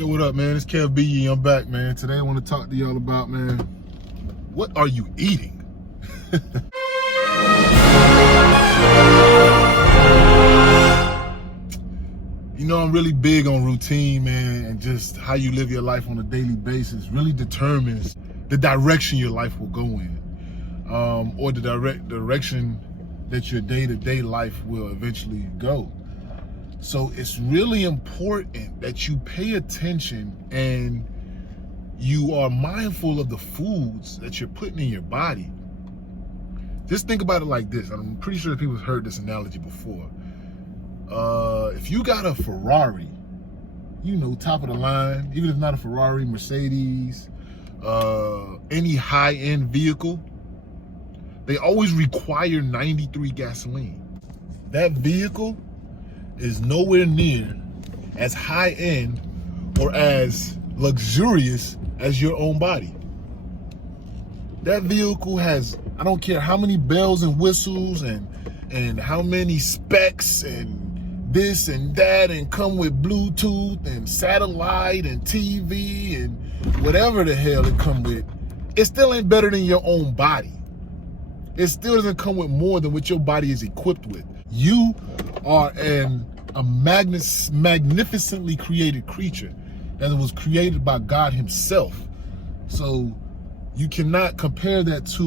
Yo, what up, man? It's Kev B. I'm back, man. Today I want to talk to y'all about, man, what are you eating? You know, I'm really big on routine, man, and just how you live your life on a daily basis really determines the direction your life will go in, or the direction that your day-to-day life will eventually go. So it's really important that you pay attention and you are mindful of the foods that you're putting in your body. Just think about it like this. I'm pretty sure people have heard this analogy before. If you got a Ferrari, you know, top of the line, even if not a Ferrari, Mercedes, any high-end vehicle, they always require 93 gasoline. That vehicle is nowhere near as high-end or as luxurious as your own body. That vehicle has, I don't care how many bells and whistles and how many specs and this and that, and come with Bluetooth and satellite and TV and whatever the hell it come with. It still ain't better than your own body. It still doesn't come with more than what your body is equipped with. You are a magnificently created creature that was created by God himself. So you cannot compare that to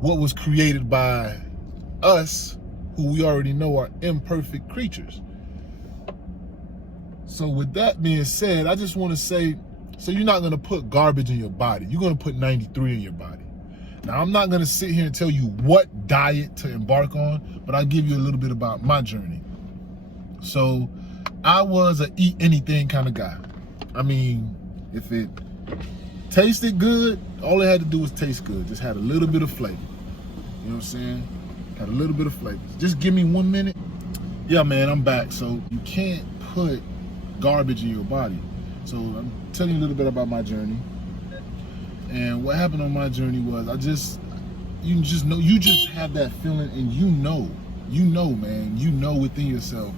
what was created by us, who we already know are imperfect creatures. So with that being said, I just want to say, so you're not going to put garbage in your body. You're going to put 93 in your body. Now, I'm not going to sit here and tell you what diet to embark on, but I'll give you a little bit about my journey. So I was a eat anything kind of guy. I mean, if it tasted good, all it had to do was taste good. Just had a little bit of flavor. You know what I'm saying? Had a little bit of flavor. Just give me 1 minute. Yeah, man, I'm back. So you can't put garbage in your body. So I'm telling you a little bit about my journey. And what happened on my journey was you just have that feeling, and you know, man, you know within yourself,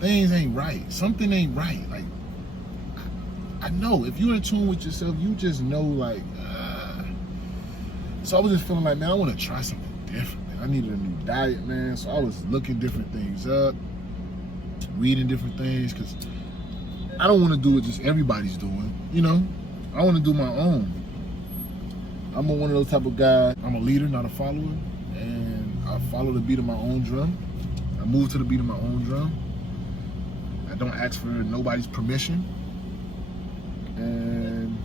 things ain't right. Something ain't right. Like, I know, if you're in tune with yourself, you just know, like, so I was just feeling like, man, I want to try something different, man. I needed a new diet, man. So I was looking different things up, reading different things, because I don't want to do what just everybody's doing, you know? I want to do my own. I'm one of those type of guys. I'm a leader, not a follower, and I follow the beat of my own drum. I move to the beat of my own drum. I don't ask for nobody's permission, and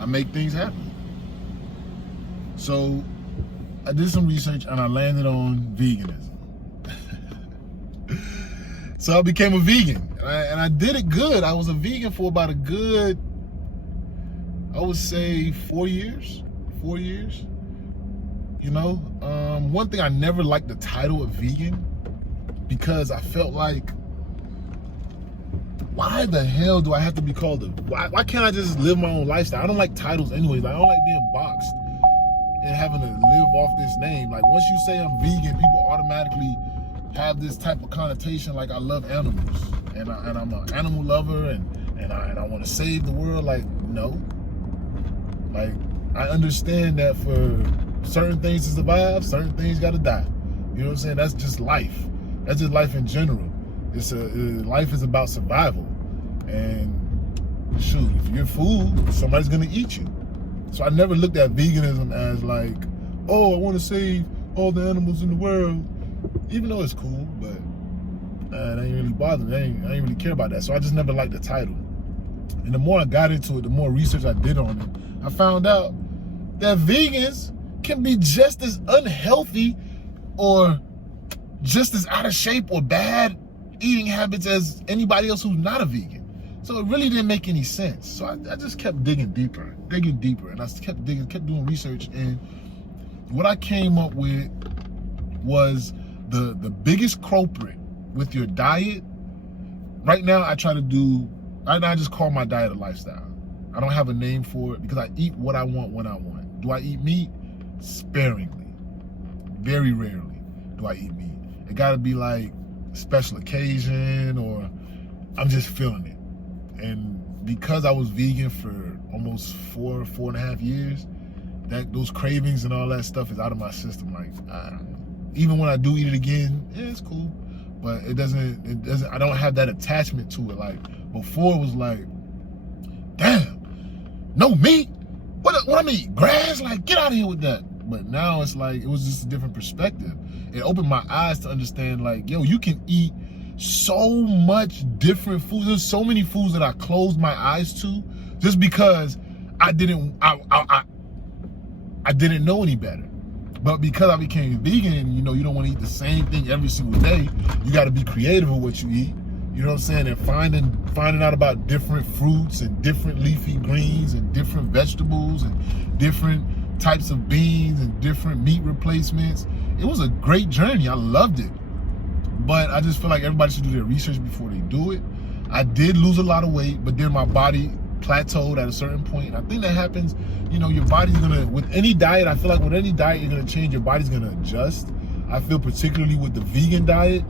I make things happen. So I did some research and I landed on veganism. So I became a vegan, and I did it good. I was a vegan for about a good, I would say 4 years. 4 years. You know, one thing, I never liked the title of vegan because I felt like, why the hell do I have to be called why can't I just live my own lifestyle? I don't like titles anyways. Like, I don't like being boxed and having to live off this name. Like, once you say I'm vegan, people automatically have this type of connotation, like I love animals and I'm an animal lover and I want to save the world. Like, no. Like, I understand that for certain things to survive, certain things got to die. You know what I'm saying? That's just life. That's just life in general. Life is about survival. And shoot, if you're food, somebody's gonna eat you. So I never looked at veganism as like, oh, I want to save all the animals in the world, even though it's cool, but that ain't really bother me. I ain't really care about that. So I just never liked the title. And the more I got into it, the more research I did on it, I found out that vegans can be just as unhealthy or just as out of shape or bad eating habits as anybody else who's not a vegan. So it really didn't make any sense. So I just kept digging deeper, and I kept doing research, and what I came up with was the biggest culprit with your diet. Right now, I just call my diet a lifestyle. I don't have a name for it because I eat what I want when I want. Do I eat meat? Sparingly. Very rarely do I eat meat. It gotta be like special occasion, or I'm just feeling it. And because I was vegan for almost 4.5 years, that those cravings and all that stuff is out of my system. Like, even when I do eat it again, yeah, it's cool, but it doesn't. I don't have that attachment to it. Like before, it was like, damn, no meat. What I mean, grass? Like, get out of here with that. But now it's like, it was just a different perspective. It opened my eyes to understand, like, yo, you can eat so much different foods. There's so many foods that I closed my eyes to just because I didn't know any better. But because I became vegan, you know, you don't want to eat the same thing every single day. You got to be creative with what you eat. You know what I'm saying? And finding out about different fruits and different leafy greens and different vegetables and different types of beans and different meat replacements. It was a great journey. I loved it. But I just feel like everybody should do their research before they do it. I did lose a lot of weight, but then my body plateaued at a certain point. And I think that happens, you know, your body's gonna, with any diet, I feel like with any diet, you're gonna change, your body's gonna adjust. I feel particularly with the vegan diet,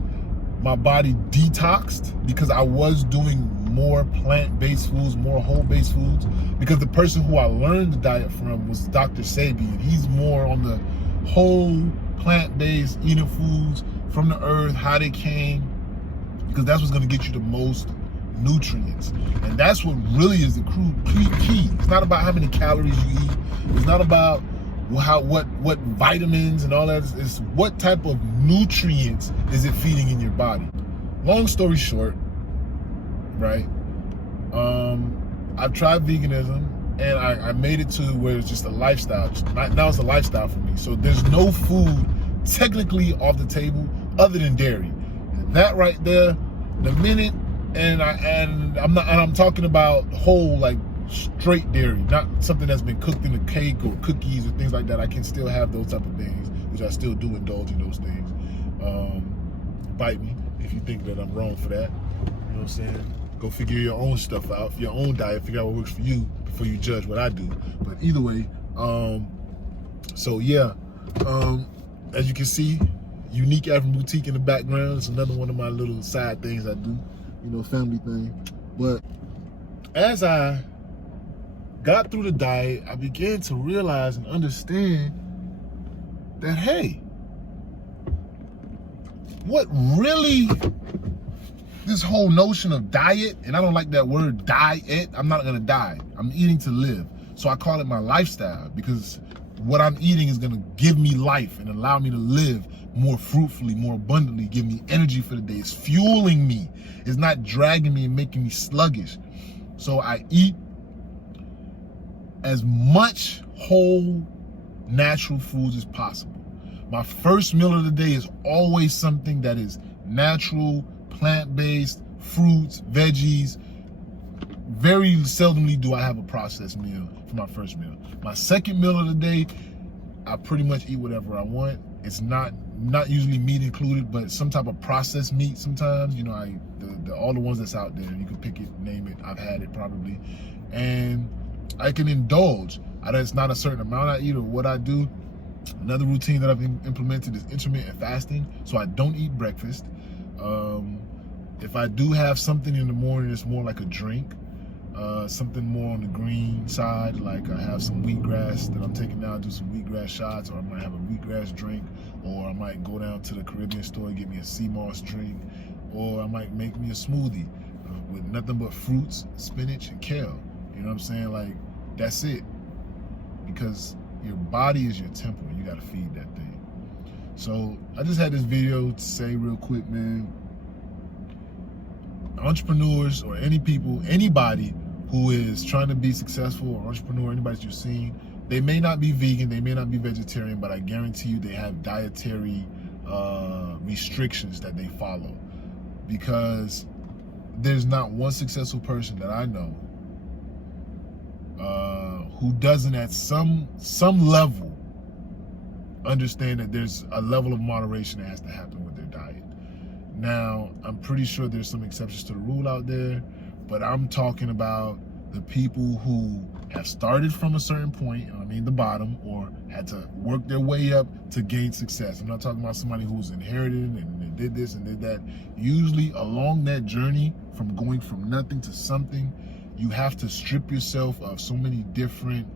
my body detoxed because I was doing more plant-based foods, more whole-based foods, because the person who I learned the diet from was Dr. Sebi, and he's more on the whole plant-based eating foods from the earth, how they came, because that's what's gonna get you the most nutrients. And that's what really is the key. It's not about how many calories you eat. It's not about what vitamins and all that. It's what type of nutrients is it feeding in your body. Long story short, right? I've tried veganism and I made it to where it's just a lifestyle. Now it's a lifestyle for me. So there's no food technically off the table other than dairy. And that right there, the minute, and I'm talking about whole, like straight dairy, not something that's been cooked in a cake or cookies or things like that. I can still have those type of things, which I still do indulge in those things. Bite me if you think that I'm wrong for that. You know what I'm saying? Go figure your own stuff out, your own diet, figure out what works for you before you judge what I do. But either way, so yeah, as you can see, Unique African Boutique in the background. It's another one of my little side things I do, you know, family thing. But as I got through the diet, I began to realize and understand that, hey, what really, this whole notion of diet, and I don't like that word diet. I'm not gonna die. I'm eating to live. So I call it my lifestyle, because what I'm eating is gonna give me life and allow me to live more fruitfully, more abundantly, give me energy for the day. It's fueling me. It's not dragging me and making me sluggish. So I eat as much whole, natural foods as possible. My first meal of the day is always something that is natural, plant-based, fruits, veggies. Very seldomly do I have a processed meal for my first meal. My second meal of the day, I pretty much eat whatever I want. It's not usually meat included, but some type of processed meat sometimes. You know, all the ones that's out there, you can pick it, name it. I've had it probably. And I can indulge. It's not a certain amount I eat or what I do. Another routine that I've implemented is intermittent fasting. So I don't eat breakfast. If I do have something in the morning, it's more like a drink. Something more on the green side, like I have some wheatgrass that I'm taking now, do some wheatgrass shots, or I might have a wheatgrass drink, or I might go down to the Caribbean store and get me a sea moss drink, or I might make me a smoothie with nothing but fruits, spinach, and kale. You know what I'm saying? Like, that's it. Because your body is your temple, and you gotta feed that thing. So I just had this video to say real quick, man. Entrepreneurs or anybody who is trying to be successful, or entrepreneur, anybody that you've seen, they may not be vegan, they may not be vegetarian, but I guarantee you they have dietary restrictions that they follow. Because there's not one successful person that I know who doesn't at some level understand that there's a level of moderation that has to happen with their diet. Now, I'm pretty sure there's some exceptions to the rule out there, but I'm talking about the people who have started from a certain point, I mean the bottom, or had to work their way up to gain success. I'm not talking about somebody who's inherited and did this and did that. Usually along that journey from going from nothing to something, You have to strip yourself of so many different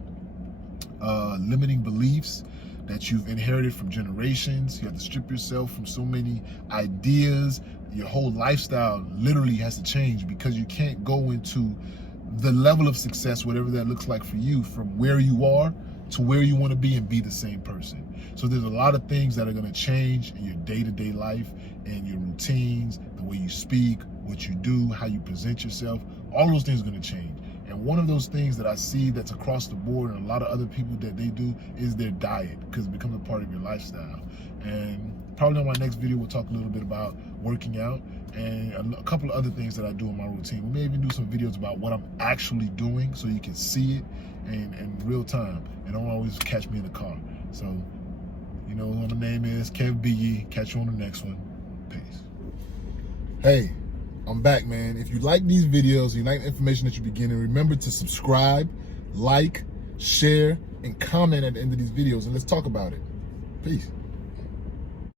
limiting beliefs that you've inherited from generations. You have to strip yourself from so many ideas. Your whole lifestyle literally has to change, because you can't go into the level of success, whatever that looks like for you, from where you are to where you want to be and be the same person. So there's a lot of things that are going to change in your day-to-day life and your routines, the way you speak, what you do, how you present yourself. All those things are going to change. And one of those things that I see that's across the board, and a lot of other people that they do, is their diet, because it becomes a part of your lifestyle. And probably on my next video, we'll talk a little bit about working out and a couple of other things that I do in my routine. We may even do some videos about what I'm actually doing, so you can see it in real time, and don't always catch me in the car. So, you know what my name is, Kev B. Catch you on the next one. Peace. Hey, I'm back, man. If you like these videos, you like the information that you're getting, remember to subscribe, like, share, and comment at the end of these videos, and let's talk about it. Peace.